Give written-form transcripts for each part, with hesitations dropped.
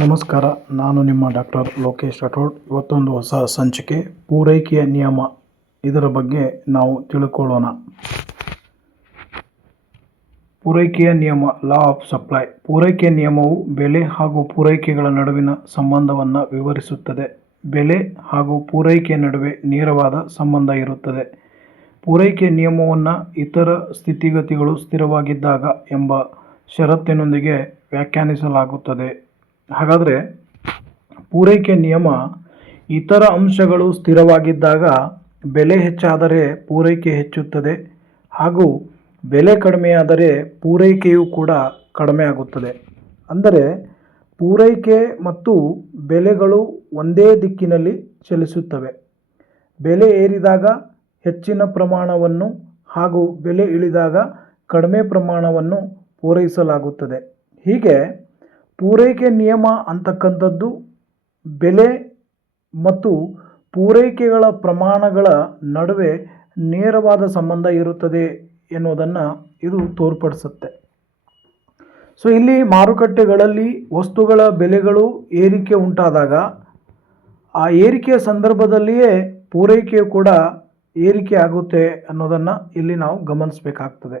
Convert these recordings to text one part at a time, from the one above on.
ನಮಸ್ಕಾರ. ನಾನು ನಿಮ್ಮ ಡಾಕ್ಟರ್ ಲೋಕೇಶ್ ರಾಠೋಡ್. ಇವತ್ತೊಂದು ಹೊಸ ಸಂಚಿಕೆ ಪೂರೈಕೆಯ ನಿಯಮ, ಇದರ ಬಗ್ಗೆ ನಾವು ತಿಳ್ಕೊಳ್ಳೋಣ. ಪೂರೈಕೆಯ ನಿಯಮ, ಲಾ ಆಫ್ ಸಪ್ಲೈ. ಪೂರೈಕೆಯ ನಿಯಮವು ಬೆಲೆ ಹಾಗೂ ಪೂರೈಕೆಗಳ ನಡುವಿನ ಸಂಬಂಧವನ್ನು ವಿವರಿಸುತ್ತದೆ. ಬೆಲೆ ಹಾಗೂ ಪೂರೈಕೆಯ ನಡುವೆ ನೇರವಾದ ಸಂಬಂಧ ಇರುತ್ತದೆ. ಪೂರೈಕೆಯ ನಿಯಮವನ್ನು ಇತರ ಸ್ಥಿತಿಗತಿಗಳು ಸ್ಥಿರವಾಗಿದ್ದಾಗ ಎಂಬ ಷರತ್ತಿನೊಂದಿಗೆ ವ್ಯಾಖ್ಯಾನಿಸಲಾಗುತ್ತದೆ. ಹಾಗಾದರೆ ಪೂರೈಕೆ ನಿಯಮ, ಇತರ ಅಂಶಗಳು ಸ್ಥಿರವಾಗಿದ್ದಾಗ ಬೆಲೆ ಹೆಚ್ಚಾದರೆ ಪೂರೈಕೆ ಹೆಚ್ಚುತ್ತದೆ ಹಾಗೂ ಬೆಲೆ ಕಡಿಮೆಯಾದರೆ ಪೂರೈಕೆಯೂ ಕೂಡ ಕಡಿಮೆ ಆಗುತ್ತದೆ. ಅಂದರೆ ಪೂರೈಕೆ ಮತ್ತು ಬೆಲೆಗಳು ಒಂದೇ ದಿಕ್ಕಿನಲ್ಲಿ ಚಲಿಸುತ್ತವೆ. ಬೆಲೆ ಏರಿದಾಗ ಹೆಚ್ಚಿನ ಪ್ರಮಾಣವನ್ನು ಹಾಗೂ ಬೆಲೆ ಇಳಿದಾಗ ಕಡಿಮೆ ಪ್ರಮಾಣವನ್ನು ಪೂರೈಸಲಾಗುತ್ತದೆ. ಹೀಗೆ ಪೂರೈಕೆ ನಿಯಮ ಅಂತಕ್ಕಂಥದ್ದು ಬೆಲೆ ಮತ್ತು ಪೂರೈಕೆಗಳ ಪ್ರಮಾಣಗಳ ನಡುವೆ ನೇರವಾದ ಸಂಬಂಧ ಇರುತ್ತದೆ ಎನ್ನುವುದನ್ನು ಇದು ತೋರ್ಪಡಿಸುತ್ತೆ. ಸೊ ಇಲ್ಲಿ ಮಾರುಕಟ್ಟೆಗಳಲ್ಲಿ ವಸ್ತುಗಳ ಬೆಲೆಗಳು ಏರಿಕೆ ಉಂಟಾದಾಗ ಆ ಏರಿಕೆಯ ಸಂದರ್ಭದಲ್ಲಿಯೇ ಪೂರೈಕೆಯು ಕೂಡ ಏರಿಕೆ ಆಗುತ್ತೆ ಅನ್ನೋದನ್ನು ಇಲ್ಲಿ ನಾವು ಗಮನಿಸಬೇಕಾಗ್ತದೆ.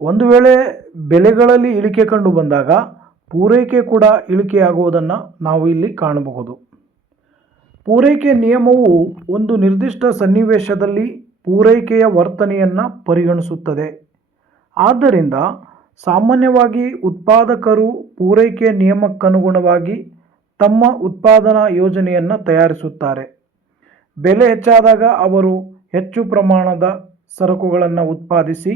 ಒಂದು ವೇಳೆ ಬೆಲೆಗಳಲ್ಲಿ ಇಳಿಕೆ ಕಂಡು ಬಂದಾಗ ಪೂರೈಕೆ ಕೂಡ ಇಳಿಕೆಯಾಗುವುದನ್ನು ನಾವು ಇಲ್ಲಿ ಕಾಣಬಹುದು. ಪೂರೈಕೆ ನಿಯಮವು ಒಂದು ನಿರ್ದಿಷ್ಟ ಸನ್ನಿವೇಶದಲ್ಲಿ ಪೂರೈಕೆಯ ವರ್ತನೆಯನ್ನು ಪರಿಗಣಿಸುತ್ತದೆ. ಆದ್ದರಿಂದ ಸಾಮಾನ್ಯವಾಗಿ ಉತ್ಪಾದಕರು ಪೂರೈಕೆಯ ನಿಯಮಕ್ಕನುಗುಣವಾಗಿ ತಮ್ಮ ಉತ್ಪಾದನಾ ಯೋಜನೆಯನ್ನು ತಯಾರಿಸುತ್ತಾರೆ. ಬೆಲೆ ಹೆಚ್ಚಾದಾಗ ಅವರು ಹೆಚ್ಚು ಪ್ರಮಾಣದ ಸರಕುಗಳನ್ನು ಉತ್ಪಾದಿಸಿ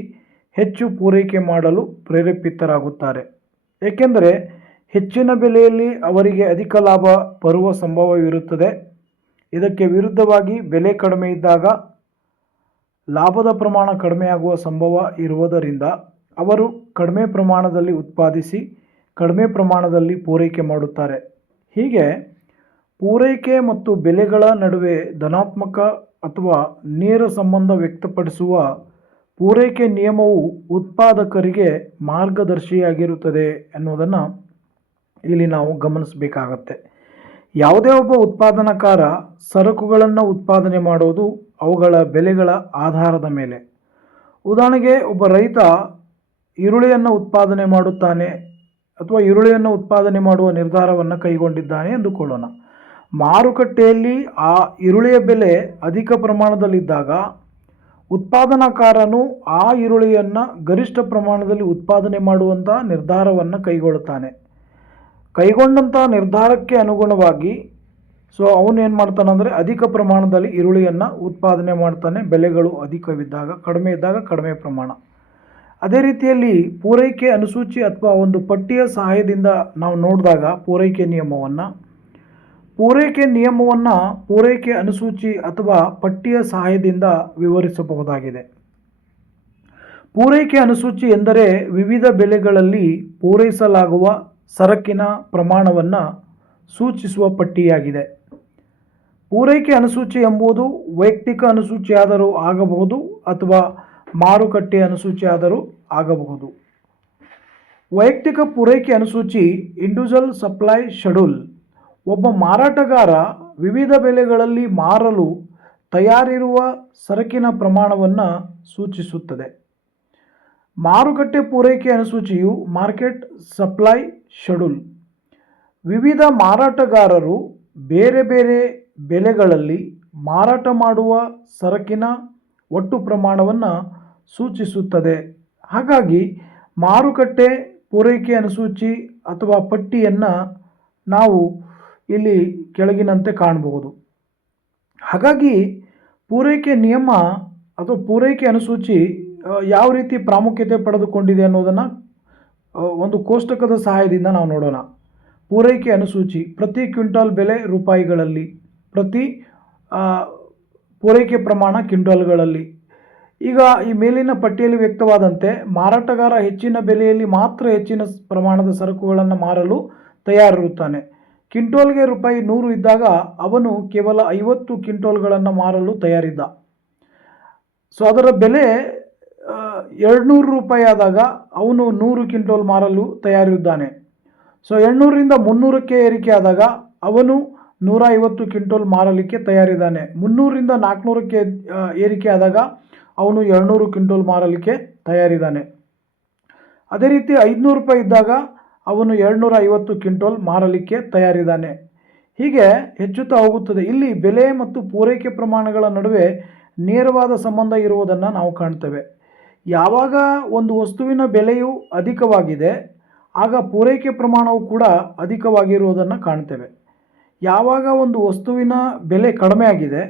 ಹೆಚ್ಚು ಪೂರೈಕೆ ಮಾಡಲು ಪ್ರೇರೇಪಿತರಾಗುತ್ತಾರೆ. ಏಕೆಂದರೆ ಹೆಚ್ಚಿನ ಬೆಲೆಯಲ್ಲಿ ಅವರಿಗೆ ಅಧಿಕ ಲಾಭ ಬರುವ ಸಂಭವವಿರುತ್ತದೆ. ಇದಕ್ಕೆ ವಿರುದ್ಧವಾಗಿ ಬೆಲೆ ಕಡಿಮೆ ಇದ್ದಾಗ ಲಾಭದ ಪ್ರಮಾಣ ಕಡಿಮೆಯಾಗುವ ಸಂಭವ ಇರುವುದರಿಂದ ಅವರು ಕಡಿಮೆ ಪ್ರಮಾಣದಲ್ಲಿ ಉತ್ಪಾದಿಸಿ ಕಡಿಮೆ ಪ್ರಮಾಣದಲ್ಲಿ ಪೂರೈಕೆ ಮಾಡುತ್ತಾರೆ. ಹೀಗೆ ಪೂರೈಕೆ ಮತ್ತು ಬೆಲೆಗಳ ನಡುವೆ ಧನಾತ್ಮಕ ಅಥವಾ ನೇರ ಸಂಬಂಧ ವ್ಯಕ್ತಪಡಿಸುವ ಪೂರೈಕೆ ನಿಯಮವು ಉತ್ಪಾದಕರಿಗೆ ಮಾರ್ಗದರ್ಶಿಯಾಗಿರುತ್ತದೆ ಎನ್ನುವುದನ್ನು ಇಲ್ಲಿ ನಾವು ಗಮನಿಸಬೇಕಾಗತ್ತೆ. ಯಾವುದೇ ಒಬ್ಬ ಉತ್ಪಾದನಕಾರ ಸರಕುಗಳನ್ನು ಉತ್ಪಾದನೆ ಮಾಡುವುದು ಅವುಗಳ ಬೆಲೆಗಳ ಆಧಾರದ ಮೇಲೆ. ಉದಾಹರಣೆಗೆ ಒಬ್ಬ ರೈತ ಈರುಳ್ಳಿಯನ್ನು ಉತ್ಪಾದನೆ ಮಾಡುತ್ತಾನೆ ಅಥವಾ ಈರುಳ್ಳಿಯನ್ನು ಉತ್ಪಾದನೆ ಮಾಡುವ ನಿರ್ಧಾರವನ್ನು ಕೈಗೊಂಡಿದ್ದಾನೆ ಎಂದುಕೊಳ್ಳೋಣ. ಮಾರುಕಟ್ಟೆಯಲ್ಲಿ ಆ ಈರುಳ್ಳಿಯ ಬೆಲೆ ಅಧಿಕ ಪ್ರಮಾಣದಲ್ಲಿದ್ದಾಗ ಉತ್ಪಾದನಾಕಾರನು ಆ ಈರುಳ್ಳಿಯನ್ನು ಗರಿಷ್ಠ ಪ್ರಮಾಣದಲ್ಲಿ ಉತ್ಪಾದನೆ ಮಾಡುವಂಥ ನಿರ್ಧಾರವನ್ನು ಕೈಗೊಳ್ಳುತ್ತಾನೆ. ಕೈಗೊಂಡಂಥ ನಿರ್ಧಾರಕ್ಕೆ ಅನುಗುಣವಾಗಿ ಅವನು ಏನು ಮಾಡ್ತಾನಂದರೆ ಅಧಿಕ ಪ್ರಮಾಣದಲ್ಲಿ ಈರುಳ್ಳಿಯನ್ನು ಉತ್ಪಾದನೆ ಮಾಡ್ತಾನೆ. ಬೆಲೆಗಳು ಅಧಿಕವಿದ್ದಾಗ, ಕಡಿಮೆ ಇದ್ದಾಗ ಕಡಿಮೆ ಪ್ರಮಾಣ. ಅದೇ ರೀತಿಯಲ್ಲಿ ಪೂರೈಕೆ ಅನುಸೂಚಿ ಅಥವಾ ಒಂದು ಪಟ್ಟಿಯ ಸಹಾಯದಿಂದ ನಾವು ನೋಡಿದಾಗ ಪೂರೈಕೆ ನಿಯಮವನ್ನು ಪೂರೈಕೆ ಅನುಸೂಚಿ ಅಥವಾ ಪಟ್ಟಿಯ ಸಹಾಯದಿಂದ ವಿವರಿಸಬಹುದಾಗಿದೆ. ಪೂರೈಕೆ ಅನುಸೂಚಿ ಎಂದರೆ ವಿವಿಧ ಬೆಲೆಗಳಲ್ಲಿ ಪೂರೈಸಲಾಗುವ ಸರಕಿನ ಪ್ರಮಾಣವನ್ನು ಸೂಚಿಸುವ ಪಟ್ಟಿಯಾಗಿದೆ. ಪೂರೈಕೆ ಅನುಸೂಚಿ ಎಂಬುದು ವೈಯಕ್ತಿಕ ಅನುಸೂಚಿಯಾದರೂ ಆಗಬಹುದು ಅಥವಾ ಮಾರುಕಟ್ಟೆ ಅನುಸೂಚಿಯಾದರೂ ಆಗಬಹುದು. ವೈಯಕ್ತಿಕ ಪೂರೈಕೆ ಅನುಸೂಚಿ, ಇಂಡಿವಿಜುವಲ್ ಸಪ್ಲೈ ಶೆಡ್ಯೂಲ್, ಒಬ್ಬ ಮಾರಾಟಗಾರ ವಿವಿಧ ಬೆಲೆಗಳಲ್ಲಿ ಮಾರಲು ತಯಾರಿರುವ ಸರಕಿನ ಪ್ರಮಾಣವನ್ನು ಸೂಚಿಸುತ್ತದೆ. ಮಾರುಕಟ್ಟೆ ಪೂರೈಕೆ ಅನುಸೂಚಿಯು ಮಾರ್ಕೆಟ್ ಸಪ್ಲೈ ಶೆಡ್ಯೂಲ್, ವಿವಿಧ ಮಾರಾಟಗಾರರು ಬೇರೆ ಬೇರೆ ಬೆಲೆಗಳಲ್ಲಿ ಮಾರಾಟ ಮಾಡುವ ಸರಕಿನ ಒಟ್ಟು ಪ್ರಮಾಣವನ್ನು ಸೂಚಿಸುತ್ತದೆ. ಹಾಗಾಗಿ ಮಾರುಕಟ್ಟೆ ಪೂರೈಕೆ ಅನುಸೂಚಿ ಅಥವಾ ಪಟ್ಟಿಯನ್ನು ನಾವು ಇಲ್ಲಿ ಕೆಳಗಿನಂತೆ ಕಾಣಬಹುದು. ಹಾಗಾಗಿ ಪೂರೈಕೆ ನಿಯಮ ಅಥವಾ ಪೂರೈಕೆ ಅನುಸೂಚಿ ಯಾವ ರೀತಿ ಪ್ರಾಮುಖ್ಯತೆ ಪಡೆದುಕೊಂಡಿದೆ ಅನ್ನೋದನ್ನು ಒಂದು ಕೋಷ್ಟಕದ ಸಹಾಯದಿಂದ ನಾವು ನೋಡೋಣ. ಪೂರೈಕೆ ಅನುಸೂಚಿ, ಪ್ರತಿ ಕ್ವಿಂಟಾಲ್ ಬೆಲೆ ರೂಪಾಯಿಗಳಲ್ಲಿ, ಪ್ರತಿ ಪೂರೈಕೆ ಪ್ರಮಾಣ ಕ್ವಿಂಟಾಲ್ಗಳಲ್ಲಿ. ಈಗ ಈ ಮೇಲಿನ ಪಟ್ಟಿಯಲ್ಲಿ ವ್ಯಕ್ತವಾದಂತೆ ಮಾರಾಟಗಾರ ಹೆಚ್ಚಿನ ಬೆಲೆಯಲ್ಲಿ ಮಾತ್ರ ಹೆಚ್ಚಿನ ಪ್ರಮಾಣದ ಸರಕುಗಳನ್ನು ಮಾರಲು ತಯಾರಿರುತ್ತಾನೆ. ಕ್ವಿಂಟೋಲ್ಗೆ ರೂಪಾಯಿ 100 ಇದ್ದಾಗ ಅವನು ಕೇವಲ 50 ಕ್ವಿಂಟೋಲ್ಗಳನ್ನು ಮಾರಲು ತಯಾರಿದ್ದ. ಅದರ ಬೆಲೆ 200 ರೂಪಾಯಿ ಆದಾಗ ಅವನು 100 ಕ್ವಿಂಟೋಲ್ ಮಾರಲು ತಯಾರಿದ್ದಾನೆ. ಸೊ 800ರಿಂದ 300ಕ್ಕೆ ಏರಿಕೆ ಆದಾಗ ಅವನು 150 ಕ್ವಿಂಟಲ್ ಮಾರಲಿಕ್ಕೆ ತಯಾರಿದ್ದಾನೆ. 300ರಿಂದ 400ಕ್ಕೆ ಏರಿಕೆ ಆದಾಗ ಅವನು 200 ಕ್ವಿಂಟಲ್ ಮಾರಲಿಕ್ಕೆ ತಯಾರಿದ್ದಾನೆ. ಅದೇ ರೀತಿ 500 ರೂಪಾಯಿ ಇದ್ದಾಗ ಅವನು 250 ಕ್ವಿಂಟಲ್ ಮಾರಲಿಕ್ಕೆ ತಯಾರಿದ್ದಾನೆ. ಹೀಗೆ ಹೆಚ್ಚುತ್ತಾ ಹೋಗುತ್ತದೆ. ಇಲ್ಲಿ ಬೆಲೆ ಮತ್ತು ಪೂರೈಕೆ ಪ್ರಮಾಣಗಳ ನಡುವೆ ನೇರವಾದ ಸಂಬಂಧ ಇರುವುದನ್ನು ನಾವು ಕಾಣ್ತೇವೆ. ಯಾವಾಗ ಒಂದು ವಸ್ತುವಿನ ಬೆಲೆಯು ಅಧಿಕವಾಗಿದೆ ಆಗ ಪೂರೈಕೆ ಪ್ರಮಾಣವು ಕೂಡ ಅಧಿಕವಾಗಿರುವುದನ್ನು ಕಾಣ್ತೇವೆ. ಯಾವಾಗ ಒಂದು ವಸ್ತುವಿನ ಬೆಲೆ ಕಡಿಮೆ ಆಗಿದೆ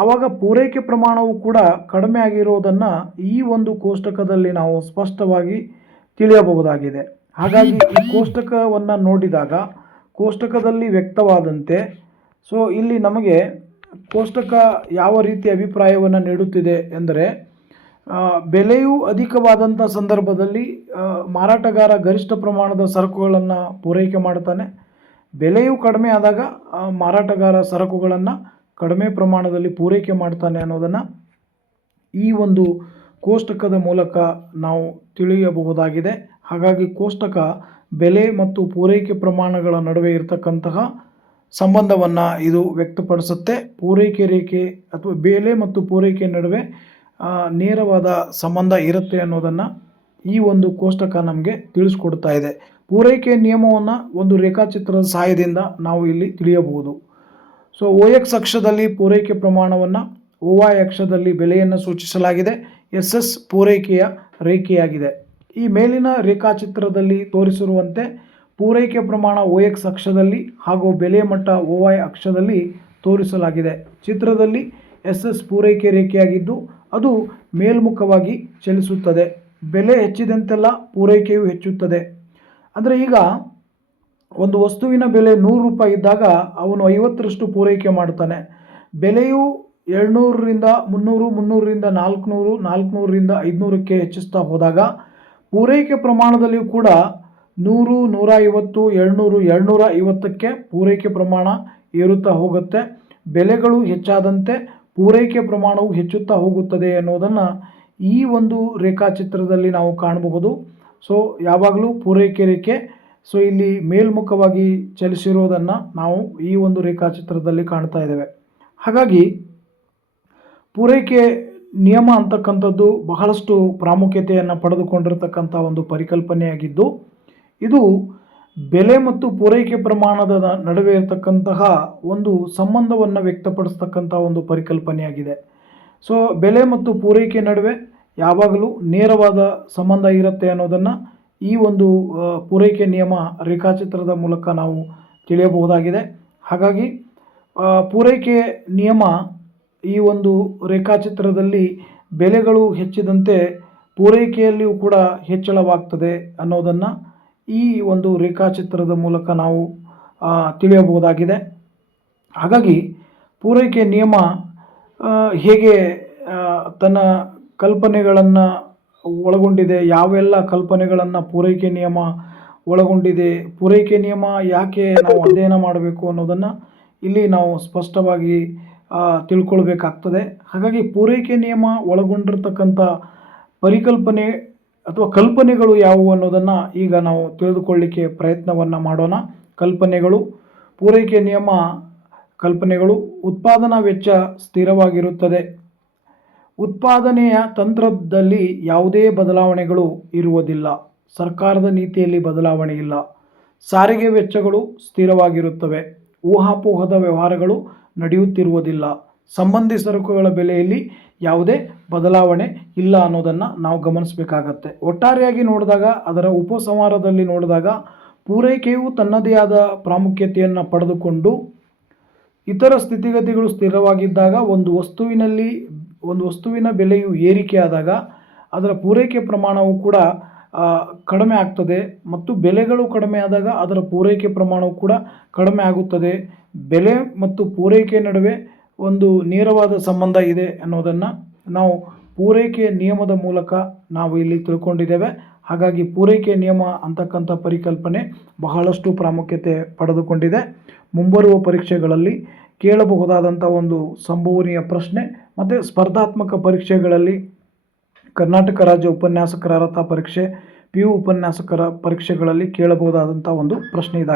ಆವಾಗ ಪೂರೈಕೆ ಪ್ರಮಾಣವು ಕೂಡ ಕಡಿಮೆ ಆಗಿರುವುದನ್ನು ಈ ಒಂದು ಕೋಷ್ಟಕದಲ್ಲಿ ನಾವು ಸ್ಪಷ್ಟವಾಗಿ ತಿಳಿಯಬಹುದಾಗಿದೆ. ಹಾಗಾಗಿ ಈ ಕೋಷ್ಟಕವನ್ನು ನೋಡಿದಾಗ ಕೋಷ್ಟಕದಲ್ಲಿ ವ್ಯಕ್ತವಾದಂತೆ ಸೊ ಇಲ್ಲಿ ನಮಗೆ ಕೋಷ್ಟಕ ಯಾವ ರೀತಿ ಅಭಿಪ್ರಾಯವನ್ನು ನೀಡುತ್ತಿದೆ ಎಂದರೆ, ಬೆಲೆಯು ಅಧಿಕವಾದಂಥ ಸಂದರ್ಭದಲ್ಲಿ ಮಾರಾಟಗಾರ ಗರಿಷ್ಠ ಪ್ರಮಾಣದ ಸರಕುಗಳನ್ನು ಪೂರೈಕೆ ಮಾಡ್ತಾನೆ. ಬೆಲೆಯು ಕಡಿಮೆ ಆದಾಗ ಮಾರಾಟಗಾರ ಸರಕುಗಳನ್ನು ಕಡಿಮೆ ಪ್ರಮಾಣದಲ್ಲಿ ಪೂರೈಕೆ ಮಾಡ್ತಾನೆ ಅನ್ನೋದನ್ನು ಈ ಒಂದು ಕೋಷ್ಟಕದ ಮೂಲಕ ನಾವು ತಿಳಿಯಬಹುದಾಗಿದೆ. ಹಾಗಾಗಿ ಕೋಷ್ಟಕ ಬೆಲೆ ಮತ್ತು ಪೂರೈಕೆ ಪ್ರಮಾಣಗಳ ನಡುವೆ ಇರತಕ್ಕಂತಹ ಸಂಬಂಧವನ್ನು ಇದು ವ್ಯಕ್ತಪಡಿಸುತ್ತೆ. ಪೂರೈಕೆ ರೇಖೆ ಅಥವಾ ಬೆಲೆ ಮತ್ತು ಪೂರೈಕೆ ನಡುವೆ ನೇರವಾದ ಸಂಬಂಧ ಇರುತ್ತೆ ಅನ್ನೋದನ್ನು ಈ ಒಂದು ಕೋಷ್ಟಕ ನಮಗೆ ತಿಳಿಸ್ಕೊಡ್ತಾ ಇದೆ. ಪೂರೈಕೆ ನಿಯಮವನ್ನು ಒಂದು ರೇಖಾಚಿತ್ರದ ಸಹಾಯದಿಂದ ನಾವು ಇಲ್ಲಿ ತಿಳಿಯಬಹುದು. ಸೊ OX ಅಕ್ಷದಲ್ಲಿ ಪೂರೈಕೆ ಪ್ರಮಾಣವನ್ನು, OY ಅಕ್ಷದಲ್ಲಿ ಬೆಲೆಯನ್ನು ಸೂಚಿಸಲಾಗಿದೆ. SS ಪೂರೈಕೆಯ ರೇಖೆಯಾಗಿದೆ. ಈ ಮೇಲಿನ ರೇಖಾಚಿತ್ರದಲ್ಲಿ ತೋರಿಸಿರುವಂತೆ ಪೂರೈಕೆ ಪ್ರಮಾಣ OX ಅಕ್ಷದಲ್ಲಿ ಹಾಗೂ ಬೆಲೆ ಮಟ್ಟ OY ಅಕ್ಷದಲ್ಲಿ ತೋರಿಸಲಾಗಿದೆ. ಚಿತ್ರದಲ್ಲಿ SS ಪೂರೈಕೆ ರೇಖೆಯಾಗಿದ್ದು ಅದು ಮೇಲ್ಮುಖವಾಗಿ ಚಲಿಸುತ್ತದೆ. ಬೆಲೆ ಹೆಚ್ಚಿದಂತೆಲ್ಲ ಪೂರೈಕೆಯು ಹೆಚ್ಚುತ್ತದೆ. ಅಂದರೆ ಈಗ ಒಂದು ವಸ್ತುವಿನ ಬೆಲೆ 100 ರೂಪಾಯಿ ಇದ್ದಾಗ ಅವನು 50ರಷ್ಟು ಪೂರೈಕೆ ಮಾಡ್ತಾನೆ. ಬೆಲೆಯು 200ರಿಂದ 300, 300ರಿಂದ 400, 400ರಿಂದ 500ಕ್ಕೆ ಹೆಚ್ಚಿಸ್ತಾ ಹೋದಾಗ ಪೂರೈಕೆ ಪ್ರಮಾಣದಲ್ಲಿಯೂ ಕೂಡ 100, 150, 200, 250ಕ್ಕೆ ಪೂರೈಕೆ ಪ್ರಮಾಣ ಏರುತ್ತಾ ಹೋಗುತ್ತೆ. ಬೆಲೆಗಳು ಹೆಚ್ಚಾದಂತೆ ಪೂರೈಕೆ ಪ್ರಮಾಣವು ಹೆಚ್ಚುತ್ತಾ ಹೋಗುತ್ತದೆ ಅನ್ನೋದನ್ನು ಈ ಒಂದು ರೇಖಾಚಿತ್ರದಲ್ಲಿ ನಾವು ಕಾಣಬಹುದು. ಸೊ ಯಾವಾಗಲೂ ಪೂರೈಕೆ ರೇಖೆ ಸೊ ಇಲ್ಲಿ ಮೇಲ್ಮುಖವಾಗಿ ಚಲಿಸಿರೋದನ್ನು ನಾವು ಈ ಒಂದು ರೇಖಾಚಿತ್ರದಲ್ಲಿ ಕಾಣ್ತಾ ಇದ್ದೇವೆ. ಹಾಗಾಗಿ ಪೂರೈಕೆ ನಿಯಮ ಅಂತಕ್ಕಂಥದ್ದು ಬಹಳಷ್ಟು ಪ್ರಾಮುಖ್ಯತೆಯನ್ನು ಪಡೆದುಕೊಂಡಿರತಕ್ಕಂಥ ಒಂದು ಪರಿಕಲ್ಪನೆಯಾಗಿದ್ದು, ಇದು ಬೆಲೆ ಮತ್ತು ಪೂರೈಕೆ ಪ್ರಮಾಣದ ನಡುವೆ ಇರತಕ್ಕಂತಹ ಒಂದು ಸಂಬಂಧವನ್ನು ವ್ಯಕ್ತಪಡಿಸ್ತಕ್ಕಂಥ ಒಂದು ಪರಿಕಲ್ಪನೆಯಾಗಿದೆ. ಸೊ ಬೆಲೆ ಮತ್ತು ಪೂರೈಕೆ ನಡುವೆ ಯಾವಾಗಲೂ ನೇರವಾದ ಸಂಬಂಧ ಇರುತ್ತೆ ಅನ್ನೋದನ್ನು ಈ ಒಂದು ಪೂರೈಕೆ ನಿಯಮ ರೇಖಾಚಿತ್ರದ ಮೂಲಕ ನಾವು ತಿಳಿಯಬಹುದಾಗಿದೆ. ಹಾಗಾಗಿ ಪೂರೈಕೆ ನಿಯಮ ಈ ಒಂದು ರೇಖಾಚಿತ್ರದಲ್ಲಿ ಬೆಲೆಗಳು ಹೆಚ್ಚಿದಂತೆ ಪೂರೈಕೆಯಲ್ಲಿಯೂ ಕೂಡ ಹೆಚ್ಚಳವಾಗ್ತದೆ ಅನ್ನೋದನ್ನು ಈ ಒಂದು ರೇಖಾಚಿತ್ರದ ಮೂಲಕ ನಾವು ತಿಳಿಯಬಹುದಾಗಿದೆ. ಹಾಗಾಗಿ ಪೂರೈಕೆ ನಿಯಮ ಹೇಗೆ ತನ್ನ ಕಲ್ಪನೆಗಳನ್ನು ಒಳಗೊಂಡಿದೆ, ಯಾವೆಲ್ಲ ಕಲ್ಪನೆಗಳನ್ನು ಪೂರೈಕೆ ನಿಯಮ ಒಳಗೊಂಡಿದೆ, ಪೂರೈಕೆ ನಿಯಮ ಯಾಕೆ ನಾವು ಅಧ್ಯಯನ ಮಾಡಬೇಕು ಅನ್ನೋದನ್ನು ಇಲ್ಲಿ ನಾವು ಸ್ಪಷ್ಟವಾಗಿ ತಿಳ್ಕೊಳ್ಬೇಕಾಗ್ತದೆ. ಹಾಗಾಗಿ ಪೂರೈಕೆ ನಿಯಮ ಒಳಗೊಂಡಿರ್ತಕ್ಕಂಥ ಪರಿಕಲ್ಪನೆ ಅಥವಾ ಕಲ್ಪನೆಗಳು ಯಾವುವು ಅನ್ನೋದನ್ನು ಈಗ ನಾವು ತಿಳಿದುಕೊಳ್ಳಿಕ್ಕೆ ಪ್ರಯತ್ನವನ್ನು ಮಾಡೋಣ. ಕಲ್ಪನೆಗಳು, ಪೂರೈಕೆ ನಿಯಮ ಕಲ್ಪನೆಗಳು. ಉತ್ಪಾದನಾ ವೆಚ್ಚ ಸ್ಥಿರವಾಗಿರುತ್ತದೆ. ಉತ್ಪಾದನೆಯ ತಂತ್ರದಲ್ಲಿ ಯಾವುದೇ ಬದಲಾವಣೆಗಳು ಇರುವುದಿಲ್ಲ. ಸರ್ಕಾರದ ನೀತಿಯಲ್ಲಿ ಬದಲಾವಣೆ ಇಲ್ಲ. ಸಾರಿಗೆ ವೆಚ್ಚಗಳು ಸ್ಥಿರವಾಗಿರುತ್ತವೆ. ಊಹಾಪೋಹದ ವ್ಯವಹಾರಗಳು ನಡೆಯುತ್ತಿರುವುದಿಲ್ಲ. ಸಂಬಂಧಿ ಸರಕುಗಳ ಬೆಲೆಯಲ್ಲಿ ಯಾವುದೇ ಬದಲಾವಣೆ ಇಲ್ಲ ಅನ್ನೋದನ್ನು ನಾವು ಗಮನಿಸಬೇಕಾಗತ್ತೆ. ಒಟ್ಟಾರೆಯಾಗಿ ನೋಡಿದಾಗ, ಅದರ ಉಪಸಂಹಾರದಲ್ಲಿ ನೋಡಿದಾಗ, ಪೂರೈಕೆಯು ತನ್ನದೇ ಆದ ಪ್ರಾಮುಖ್ಯತೆಯನ್ನು ಪಡೆದುಕೊಂಡು ಇತರ ಸ್ಥಿತಿಗತಿಗಳು ಸ್ಥಿರವಾಗಿದ್ದಾಗ ಒಂದು ವಸ್ತುವಿನ ಬೆಲೆಯು ಏರಿಕೆಯಾದಾಗ ಅದರ ಪೂರೈಕೆ ಪ್ರಮಾಣವು ಕೂಡ ಕಡಿಮೆ ಆಗ್ತದೆ ಮತ್ತು ಬೆಲೆಗಳು ಕಡಿಮೆ ಆದಾಗ ಅದರ ಪೂರೈಕೆ ಪ್ರಮಾಣವು ಕೂಡ ಕಡಿಮೆ ಆಗುತ್ತದೆ. ಬೆಲೆ ಮತ್ತು ಪೂರೈಕೆ ನಡುವೆ ಒಂದು ನೇರವಾದ ಸಂಬಂಧ ಇದೆ ಅನ್ನೋದನ್ನು ನಾವು ಪೂರೈಕೆ ನಿಯಮದ ಮೂಲಕ ನಾವು ಇಲ್ಲಿ ತಿಳ್ಕೊಂಡಿದ್ದೇವೆ. ಹಾಗಾಗಿ ಪೂರೈಕೆ ನಿಯಮ ಅಂತಕ್ಕಂಥ ಪರಿಕಲ್ಪನೆ ಬಹಳಷ್ಟು ಪ್ರಾಮುಖ್ಯತೆ ಪಡೆದುಕೊಂಡಿದೆ. ಮುಂಬರುವ ಪರೀಕ್ಷೆಗಳಲ್ಲಿ ಕೇಳಬಹುದಾದಂಥ ಒಂದು ಸಂಭವನೀಯ ಪ್ರಶ್ನೆ ಮತ್ತು ಸ್ಪರ್ಧಾತ್ಮಕ ಪರೀಕ್ಷೆಗಳಲ್ಲಿ ಕರ್ನಾಟಕ ರಾಜ್ಯ ಉಪನ್ಯಾಸಕರ ಅರ್ಹತಾ ಪರೀಕ್ಷೆ, PU ಉಪನ್ಯಾಸಕರ ಪರೀಕ್ಷೆಗಳಲ್ಲಿ ಕೇಳಬಹುದಾದಂಥ ಒಂದು ಪ್ರಶ್ನೆ ಇದಾಗಿದೆ.